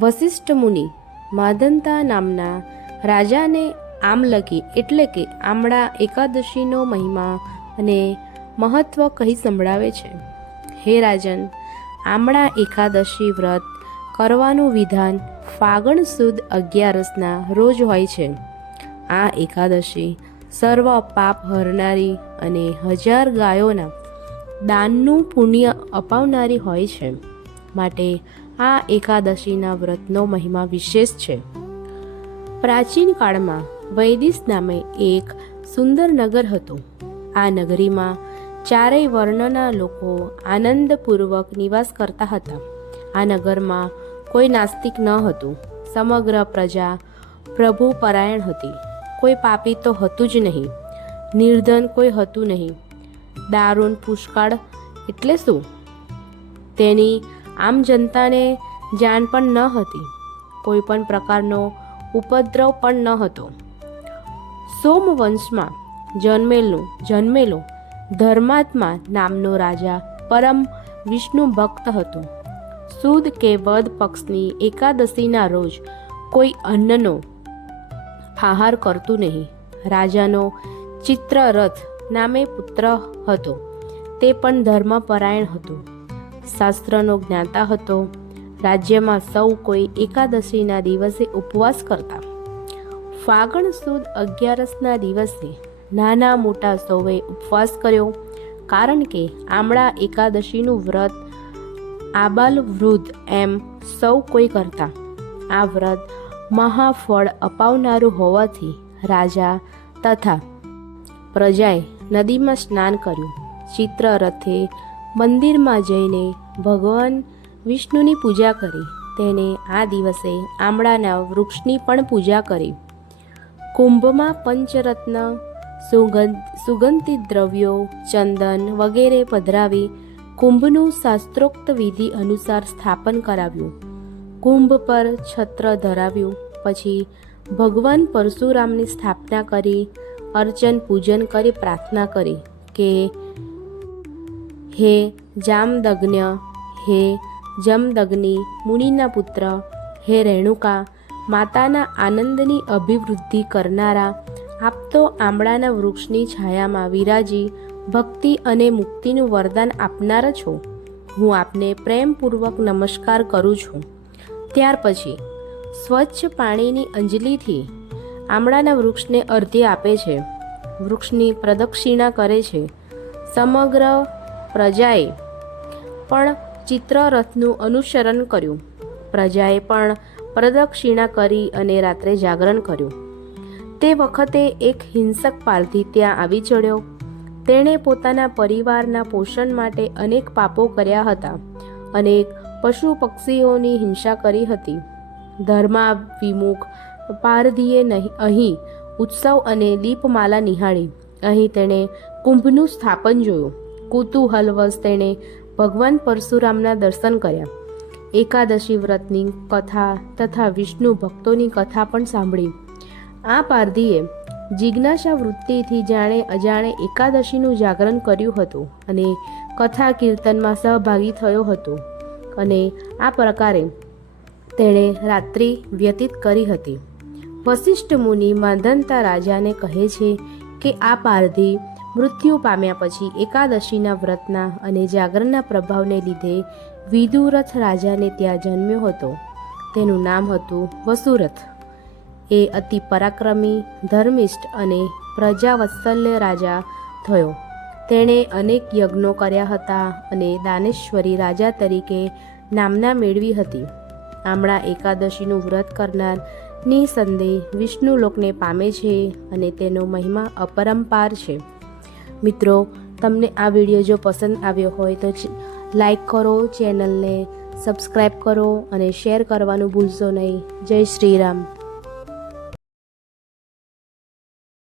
વશિષ્ઠ મુનિ માધંતા નામના રાજાને આમલકી એટલે કે આમળા એકાદશીનો મહિમા અને મહત્વ કહી સંભળાવે છે. હે રાજન, આમળા એકાદશી વ્રત કરવાનું વિધાન ફાગણ સુદ 11ના રોજ હોય છે. આ એકાદશી સર્વ પાપ હરનારી અને 1000 ગાયોના દાનનું પુણ્ય અપાવનારી હોય છે. માટે આ એકાદશીના વ્રતનો મહિમા વિશેષ છે. પ્રાચીન કાળમાં વૈદિશ નામે એક સુંદર નગર હતું. આ નગરીમાં ચારેય વર્ણના લોકો આનંદપૂર્વક નિવાસ કરતા હતા. આ નગરમાં કોઈ નાસ્તિક ન હતું. સમગ્ર પ્રજા પ્રભુ પરાયણ હતી. કોઈ પાપી તો હતું જ નહીં. નિર્ધન કોઈ હતું નહીં. દારૂણ પુષ્કળ એટલે શું તેની આમ જનતાને જાણ પણ ન હતી. કોઈ પણ પ્રકારનો ઉપદ્રવ પણ ન હતો. સોમવંશમાં જન્મેલો ધર્માત્મા નામનો રાજા પરમ વિષ્ણુ ભક્ત હતો. સુદ કે વદ પક્ષની એકાદશીના રોજ કોઈ અન્નનો આહાર કરતું નહીં. રાજાનો ચિત્રરથ નામે પુત્ર હતો. તે પણ ધર્મપરાયણ હતો. શાસ્ત્રનો જ્ઞાતા હતો. રાજ્યમાં સૌ કોઈ એકાદશીના દિવસે ઉપવાસ કરતા. ફાગણ સુદ 11ના દિવસે નાના મોટા સૌએ ઉપવાસ કર્યો. કારણ કે આમળા એકાદશીનું વ્રત આબાલ વૃદ્ધ એમ સૌ કોઈ કરતા. આ વ્રત મહાફળ અપાવનારું હોવાથી રાજા તથા પ્રજાએ નદીમાં સ્નાન કર્યું. ચિત્રરથે મંદિરમાં જઈને ભગવાન વિષ્ણુની પૂજા કરી. તેને આ દિવસે આમળાના વૃક્ષની પણ પૂજા કરી. કુંભમાં પંચરત્ન, સુગંધિત દ્રવ્યો, ચંદન વગેરે પધરાવી કુંભનું શાસ્ત્રોક્ત વિધિ અનુસાર સ્થાપન કરાવ્યું. કુંભ પર છત્ર ધરાવ્યું. પછી ભગવાન પરશુરામની સ્થાપના કરી અર્ચન પૂજન કરી પ્રાર્થના કરી કે હે જામદગ્ન્ય, હે જમદગ્નિ મુનિના પુત્ર, હે રેણુકા, માતાના આનંદની અભિવૃદ્ધિ કરનારા, આપ તો આમળાના વૃક્ષની છાયામાં વિરાજી ભક્તિ અને મુક્તિનું વરદાન આપનાર છો. હું આપને પ્રેમપૂર્વક નમસ્કાર કરું છું. ત્યાર પછી સ્વચ્છ પાણીની અંજલિથી આમળાના વૃક્ષને અર્ધ્ય આપે છે. વૃક્ષની પ્રદક્ષિણા કરે છે. સમગ્ર પ્રજાએ પણ ચિત્રરથનું અનુસરણ કર્યું. પ્રજાએ પણ પ્રદક્ષિણા કરી અને રાત્રે જાગરણ કર્યું. તે વખતે એક હિંસક પારધી ત્યાં આવી ચડ્યો. તેણે પોતાના પરિવારના પોષણ માટે અનેક પાપો કર્યા હતા. અનેક પશુ પક્ષીઓની હિંસા કરી હતી. ધર્માવિમુખ પારધીએ અહીં ઉત્સવ અને દીપમાલા નિહાળી. અહીં તેણે કુંભનું સ્થાપન જોયું. કુતૂહલવશ તેણે ભગવાન પરશુરામના દર્શન કર્યા. એકાદશી વ્રતની કથા તથા વિષ્ણુ ભક્તોની કથા પણ સાંભળી. આ પારધીએ જિજ્ઞાસા વૃત્તિથી જાણે અજાણે એકાદશીનું જાગરણ કર્યું હતું અને કથા કીર્તનમાં સહભાગી થયો હતો. અને આ પ્રકારે તેણે રાત્રિ વ્યતીત કરી હતી. વશિષ્ઠ મુનિ માધંતા રાજાને કહે છે કે આ પારધી મૃત્યુ પામ્યા પછી એકાદશીના વ્રતના અને જાગરણના પ્રભાવને લીધે વિદુરથ રાજાને ત્યાં જન્મ્યો હતો. તેનું નામ હતું વસુરથ. એ અતિ પરાક્રમી, ધર્મિષ્ઠ અને પ્રજાવત્સલ્ય રાજા થયો. તેણે અનેક યજ્ઞો કર્યા હતા અને દાનેશ્વરી રાજા તરીકે નામના મેળવી હતી. આમળા એકાદશીનું વ્રત કરનાર નિસંદેહ વિષ્ણુ લોકને પામે છે અને તેનો મહિમા અપરંપાર છે. મિત્રો, તમને આ વિડીયો જો પસંદ આવ્યો હોય તો લાઈક કરો, ચેનલને સબસ્ક્રાઈબ કરો અને શેર કરવાનું ભૂલશો નહીં. જય શ્રી રામ.